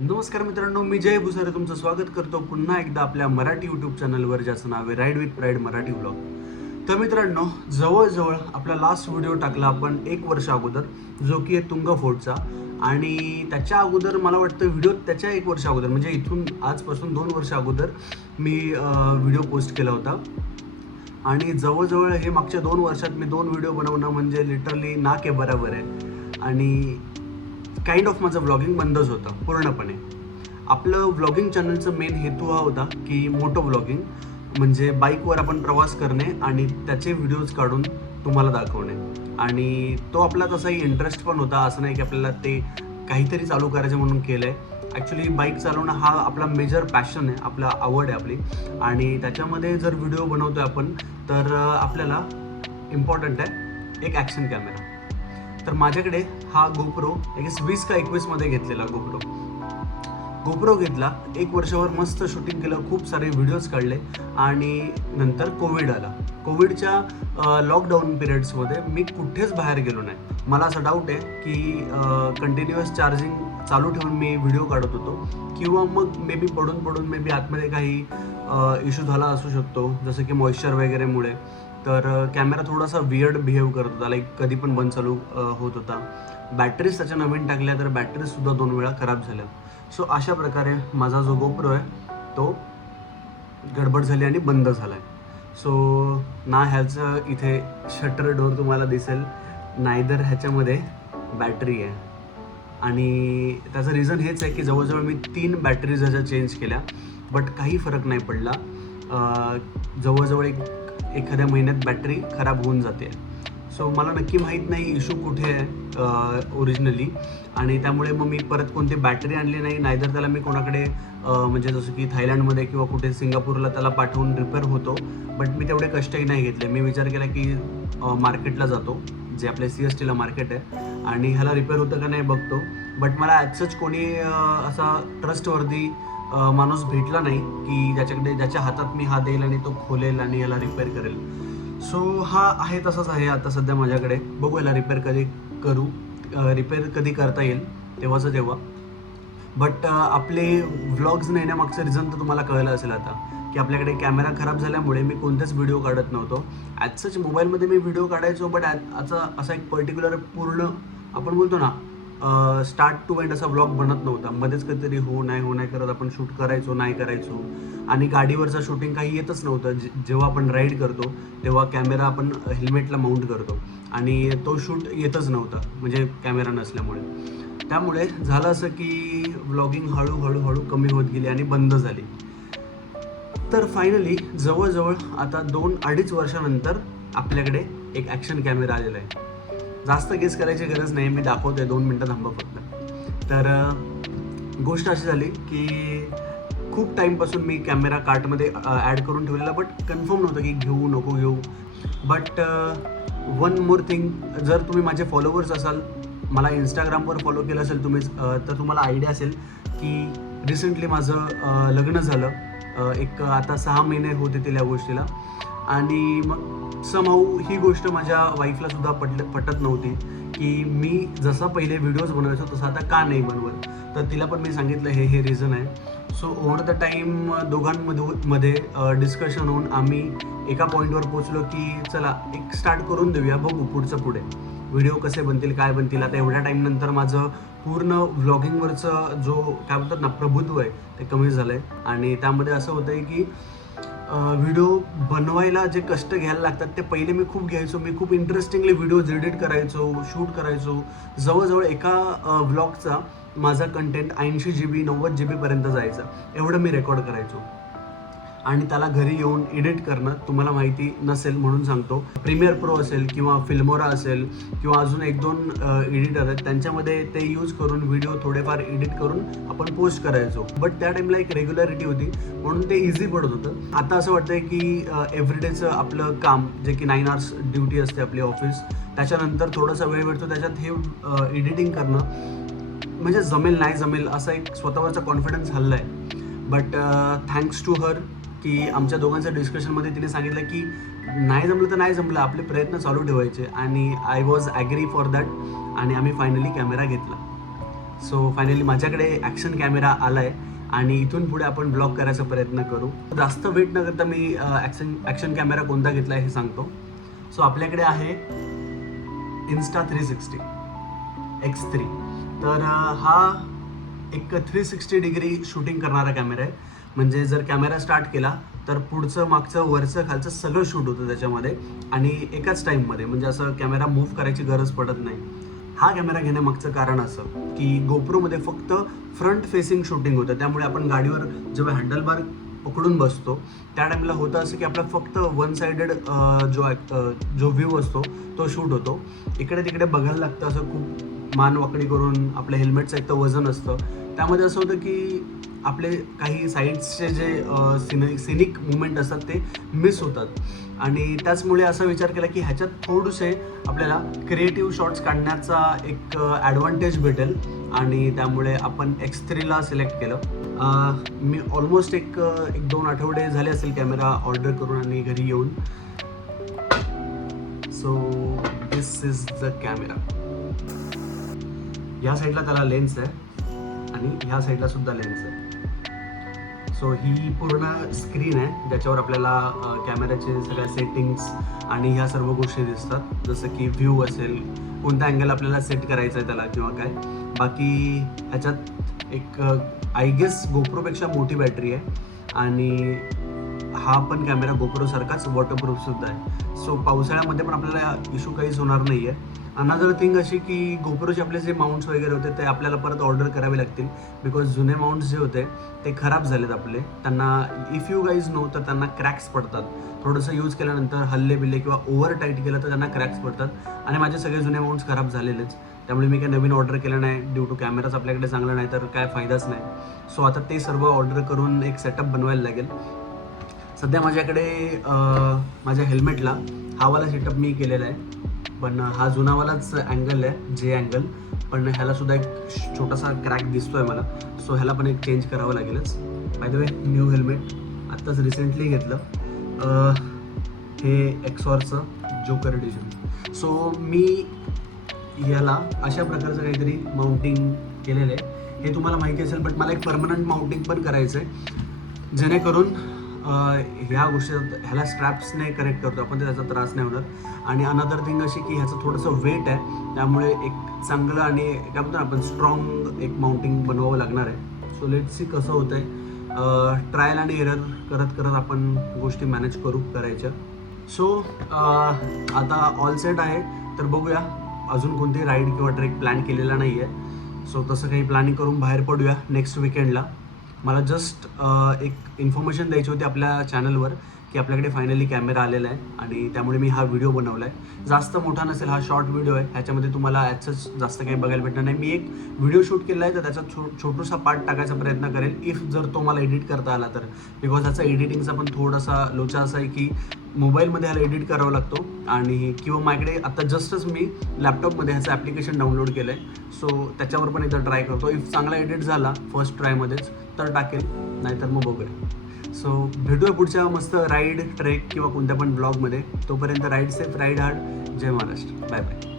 नमस्कार मित्रांनो, मी जय भुसारे तुमचं स्वागत करतो पुन्हा एकदा आपल्या मराठी यूट्यूब चॅनलवर, ज्याचं नाव आहे ride with pride Marathi vlog. तर मित्रांनो, जवळजवळ आपला लास्ट व्हिडिओ टाकला आपण 1 वर्ष अगोदर, जो की आहे तुंगा फोर्टचा. आणि त्याच्या अगोदर मला वाटतं व्हिडिओ त्याच्या 1 वर्ष अगोदर, म्हणजे इथून आजपासून 2 वर्ष अगोदर मी व्हिडिओ पोस्ट केला होता. आणि जवळजवळ हे मागच्या 2 वर्षात मी 2 व्हिडिओ बनवणं म्हणजे लिटरली ना के बराबर आहे. आणि काइंड ऑफ माझं व्लॉगिंग बंदच होतं पूर्णपणे. आपलं व्लॉगिंग चॅनलचं मेन हेतू हा होता की मोटो व्लॉगिंग, म्हणजे बाईकवर आपण प्रवास करणे आणि त्याचे व्हिडिओज काढून तुम्हाला दाखवणे. आणि तो आपला तसाही इंटरेस्ट पण होता, असं नाही की आपल्याला ते काहीतरी चालू करायचं म्हणून केलं आहे. ॲक्च्युली बाईक चालवणं हा आपला मेजर पॅशन आहे, आपला आवड आहे आपली. आणि त्याच्यामध्ये जर व्हिडिओ बनवतो आहे आपण, तर आपल्याला इम्पॉर्टंट आहे एक ॲक्शन कॅमेरा. तर माझ्याकडे हा गोप्रो 20 का 21मध्ये घेतलेला गोप्रो घेतला. 1 वर्षावर मस्त शूटिंग केलं, खूप सारे व्हिडिओज काढले. आणि नंतर कोविड आला. कोविडच्या लॉकडाऊन पिरियड्समध्ये मी कुठेच बाहेर गेलो नाही. मला असं डाऊट आहे की कंटिन्युअस चार्जिंग चालू ठेवून मी व्हिडिओ काढत होतो, किंवा मग मे बी पडून मे बी आतमध्ये काही इश्यू झाला असू शकतो, जसं की मॉइश्चर वगैरेमुळे. तर कॅमेरा थोडासा वियर्ड बिहेव करत होता, लाईक कधी पण बंद चालू होत होता. बॅटरीज त्याच्या नवीन टाकल्या तर बॅटरीजसुद्धा 2 वेळा खराब झाल्या. सो अशा प्रकारे माझा जो गोप्रो आहे तो गडबड झाली आणि बंद झाला आहे. सो ना ह्याचं इथे शटर डोअर तुम्हाला दिसेल, नाहीतर ह्याच्यामध्ये बॅटरी आहे. आणि त्याचं रिझन हेच आहे की जवळजवळ मी 3 बॅटरीज ह्याच्या चेंज केल्या, बट काही फरक नाही पडला. जवळजवळ एखाद्या महिन्यात बॅटरी खराब होऊन जाते. सो मला नक्की माहीत नाही इशू कुठे आहे ओरिजिनली. आणि त्यामुळे मग मी परत कोणती बॅटरी आणली नाही, नाहीतर त्याला मी कोणाकडे म्हणजे जसं की थायलंडमध्ये किंवा कुठे सिंगापूरला त्याला पाठवून रिपेअर होतो. बट मी तेवढे कष्टही नाही घेतले. मी विचार केला की मार्केटला जातो, जे आपल्या CSTला मार्केट आहे, आणि ह्याला रिपेअर होतं का नाही बघतो. बट मला ॲजसच कोणी असा ट्रस्टवर्दी माणूस भेटला नाही की ज्याच्या हातात मी हा देईल आणि तो खोलेल आणि याला रिपेअर करेल. सो हा आहे तसाच आहे आता सध्या माझ्याकडे. बघू याला रिपेअर कधी करू, रिपेअर कधी करता येईल तेव्हाचं तेव्हा. बट आपले व्लॉग्स नेण्यामागचं रिझन तर तुम्हाला कळलं असेल आता, की आपल्याकडे कॅमेरा खराब झाल्यामुळे मी कोणतेच व्हिडिओ काढत नव्हतो. ॲज सच मोबाईलमध्ये मी व्हिडिओ काढायचो, बट असा एक पर्टिक्युलर पूर्ण आपण बोलतो ना स्टार्ट टू एंड असा व्लॉग बनत नव्हता. मध्येच कधीतरी हो नाही करत आपण शूट करायचो नाही करायचो. आणि गाडीवरचं शूटिंग काही येतच नव्हतं. जेव्हा आपण राईड करतो तेव्हा कॅमेरा आपण हेल्मेटला माउंट करतो, आणि तो शूट येतच नव्हता, म्हणजे कॅमेरा नसल्यामुळे. त्यामुळे झालं असं की व्लॉगिंग हळूहळू कमी होत गेली आणि बंद झाली. तर फायनली जवळजवळ आता 2-2.5 वर्षानंतर आपल्याकडे एक ॲक्शन कॅमेरा आलेला आहे. जास्त गेस करायची गरज नाही, मी दाखवतोय, 2 मिनटं थांबा फक्त. तर गोष्ट अशी झाली की खूप टाईमपासून मी कॅमेरा कार्टमध्ये ॲड करून ठेवलेला, बट कन्फर्म नव्हतं की घेऊ नको घेऊ. बट वन मोर थिंग, जर तुम्ही माझे फॉलोवर्स असाल, मला इंस्टाग्रामवर फॉलो केलं असेल तुम्ही, तर तुम्हाला आयडिया असेल की रिसेंटली माझं लग्न झालं. एक आता 6 महिने होत येतील या गोष्टीला. आणि मग समहाऊ ही गोष्ट माझ्या वाईफलासुद्धा पटत नव्हती की मी जसा पहिले व्हिडिओज बनवायचो तसं आता का नाही बनवत. तर तिला पण मी सांगितलं हे रिझन आहे. सो ओव्हर द टाईम दोघांमध्ये डिस्कशन होऊन आम्ही एका पॉईंटवर पोचलो की चला एक स्टार्ट करून देऊया, बघू पुढचं पुढे व्हिडिओ कसे बनतील काय बनतील. आता एवढ्या टाईमनंतर माझं पूर्ण व्लॉगिंगवरचं जो काय बोलतात ना प्रभुत्व आहे ते कमी झालं आहे. आणि त्यामध्ये असं होतं आहे की व्हिडिओ बनवायला जे कष्ट घ्यायला लागतात ते पहिले मी खूप घ्यायचो. मी खूप इंटरेस्टिंगली व्हिडिओज एडिट करायचो, शूट करायचो. जवळजवळ एका व्लॉगचा माझा कंटेंट 80 GB 90 GB जायचा, एवढं मी रेकॉर्ड करायचो. आणि त्याला घरी येऊन एडिट करणं तुम्हाला माहिती नसेल म्हणून सांगतो. प्रीमियर प्रो असेल किंवा फिल्मोरा असेल किंवा अजून 1-2 एडिटर आहेत, त्यांच्यामध्ये ते यूज करून व्हिडिओ थोडेफार एडिट करून आपण पोस्ट करायचो. बट त्या टाईमला एक रेग्युलरिटी होती म्हणून ते इझी पडत होतं. आता असं वाटतं आहे की एव्हरीडेचं आपलं काम, जे की 9 hours ड्युटी असते आपली ऑफिस, त्याच्यानंतर थोडासा वेळ भेटतो त्याच्यात हे एडिटिंग करणं, म्हणजे जमेल नाही जमेल असा एक स्वतःवरचा कॉन्फिडन्स हल्ला आहे. बट थँक्स टू हर की आमच्या दोघांच्या डिस्कशनमध्ये तिने सांगितलं की नाही जमलं तर नाही जमलं, आपले प्रयत्न चालू ठेवायचे. आणि I was agree for that. आणि आम्ही फायनली कॅमेरा घेतला. सो फायनली माझ्याकडे ॲक्शन कॅमेरा आला आहे आणि इथून पुढे आपण ब्लॉग करायचा प्रयत्न करू. जास्त वेट न करता मी ॲक्शन कॅमेरा कोणता घेतला आहे हे सांगतो. सो आपल्याकडे आहे Insta360 X3. तर हा एक 360 डिग्री शूटिंग करणारा कॅमेरा आहे. म्हणजे जर कॅमेरा स्टार्ट केला तर पुढचं मागचं वरचं खालचं सगळं शूट होतं त्याच्यामध्ये आणि एकाच टाईममध्ये. म्हणजे असं कॅमेरा मूव्ह करायची गरज पडत नाही. हा कॅमेरा घेण्यामागचं कारण असं की गोप्रोमध्ये फक्त फ्रंट फेसिंग शूटिंग होतं. त्यामुळे आपण गाडीवर जेव्हा हँडलबार पकडून बसतो त्या टाईमला होतं असं की आपला फक्त वन साइडेड जो व्ह्यू असतो तो शूट होतो. इकडे तिकडे बघायला लागतं, असं खूप मान वाकडी करून. आपल्या हेल्मेटचं एक तर वजन असतं, त्यामध्ये असं होतं की आपले काही साईड्सचे जे सिनिक मुवमेंट असतात ते मिस होतात. आणि त्याचमुळे असा विचार केला की ह्याच्यात थोडेसे आपल्याला क्रिएटिव्ह शॉट्स काढण्याचा एक ॲडव्हान्टेज भेटेल आणि त्यामुळे आपण X3ला सिलेक्ट केलं. मी ऑलमोस्ट एक 2 आठवडे झाले असेल कॅमेरा ऑर्डर करून आणि घरी येऊन. So this is the camera. ह्या साईडला त्याला लेन्स आहे आणि ह्या साईडला सुद्धा लेन्स आहे. सो ही पूर्ण स्क्रीन आहे ज्याच्यावर आपल्याला कॅमेऱ्याचे सगळ्या सेटिंग्स आणि ह्या सर्व गोष्टी दिसतात. जसं की व्ह्यू असेल, कोणता अँगल आपल्याला सेट करायचा आहे त्याला किंवा काय. बाकी ह्याच्यात एक आय गेस गोप्रोपेक्षा मोठी बॅटरी आहे आणि हा पण कॅमेरा गोप्रोसारखाच वॉटरप्रूफसुद्धा आहे. सो पावसाळ्यामध्ये पण आपल्याला इश्यू काहीच होणार नाही आहे. अनदर थिंग अशी की गोप्रोचे आपले जे माउंट्स वगैरे होते ते आपल्याला परत ऑर्डर करावे लागतील. बिकॉज जुने माउंट्स जे होते ते खराब झालेत आपले. त्यांना इफ यू गाईज नो तर त्यांना क्रॅक्स पडतात. थोडंसं यूज केल्यानंतर हल्ले बिल्ले किंवा ओव्हर टाईट केलं तर त्यांना क्रॅक्स पडतात आणि माझे सगळे जुने माउंट्स खराब झालेलेच. त्यामुळे मी काही नवीन ऑर्डर केलं नाही. ड्यू टू कॅमेराच आपल्याकडे चांगला नाही तर काय फायदाच नाही. सो आता ते सर्व ऑर्डर करून एक सेटअप बनवायला लागेल. सध्या माझ्याकडे माझ्या हेल्मेटला हावाला सेटअप मी केलेला आहे, पण हा जुनावालाच अँगल आहे, जे अँगल. पण ह्यालासुद्धा एक छोटासा क्रॅक दिसतो आहे मला. सो ह्याला पण एक चेंज करावं लागेलच. By the way new helmet आत्ताच रिसेंटली घेतलं. हे एक्सॉरचं जोकर एडिशन. सो मी याला अशा प्रकारचं काहीतरी माउंटिंग केलेलं आहे. हे तुम्हाला माहिती असेल, बट मला एक परमनंट माउंटिंग पण करायचं आहे जेणेकरून ह्या गोष्टी ह्याला स्ट्रॅप्सने कनेक्ट करतो आपण, तर त्याचा त्रास नाही होणार. आणि अनदर थिंग अशी की ह्याचं थोडंसं वेट आहे, त्यामुळे एक चांगलं आणि काय म्हणतो आपण स्ट्रॉंग एक माउंटिंग बनवावं लागणार आहे. सो लेट्स सी कसं होतं आहे. ट्रायल आणि एरर करत करत आपण गोष्टी मॅनेज करायच्या. सो आता ऑल सेट आहे. तर बघूया, अजून कोणती राईड किंवा ट्रेक प्लॅन केलेला नाही आहे. सो तसं काही प्लॅनिंग करून बाहेर पडूया नेक्स्ट विकेंडला. मला जस्ट एक इन्फॉर्मेशन द्यायची होती आपल्या चॅनलवर की आपल्याकडे फायनली कॅमेरा आलेला आहे आणि त्यामुळे मी हा व्हिडिओ बनवला आहे. जास्त मोठा नसेल, हा शॉर्ट व्हिडिओ आहे. ह्याच्यामध्ये तुम्हाला ॲचच जास्त काही बघायला भेटणार नाही. मी एक व्हिडिओ शूट केला आहे तर त्याचा छोटूसा पार्ट टाकायचा प्रयत्न करेल इफ जर तो मला एडिट करता आला तर. बिकॉज ह्याचा एडिटिंगचा पण थोडासा लोचा असा आहे की मोबाईलमध्ये ह्याला एडिट करावा लागतो आणि किंवा माझ्याकडे आता जस्टच मी लॅपटॉपमध्ये ह्याचं ॲप्लिकेशन डाउनलोड केलं आहे. सो त्याच्यावर पण एकदा ट्राय करतो. इफ चांगला एडिट झाला फर्स्ट ट्रायमध्येच तर टाकेल, नाहीतर मग बघूया. सो भेटूया पुढच्या मस्त राईड, ट्रेक किंवा कोणत्या पण ब्लॉगमध्ये. तोपर्यंत राईड सेफ, राईड हार्ड. जय महाराष्ट्र. Bye bye.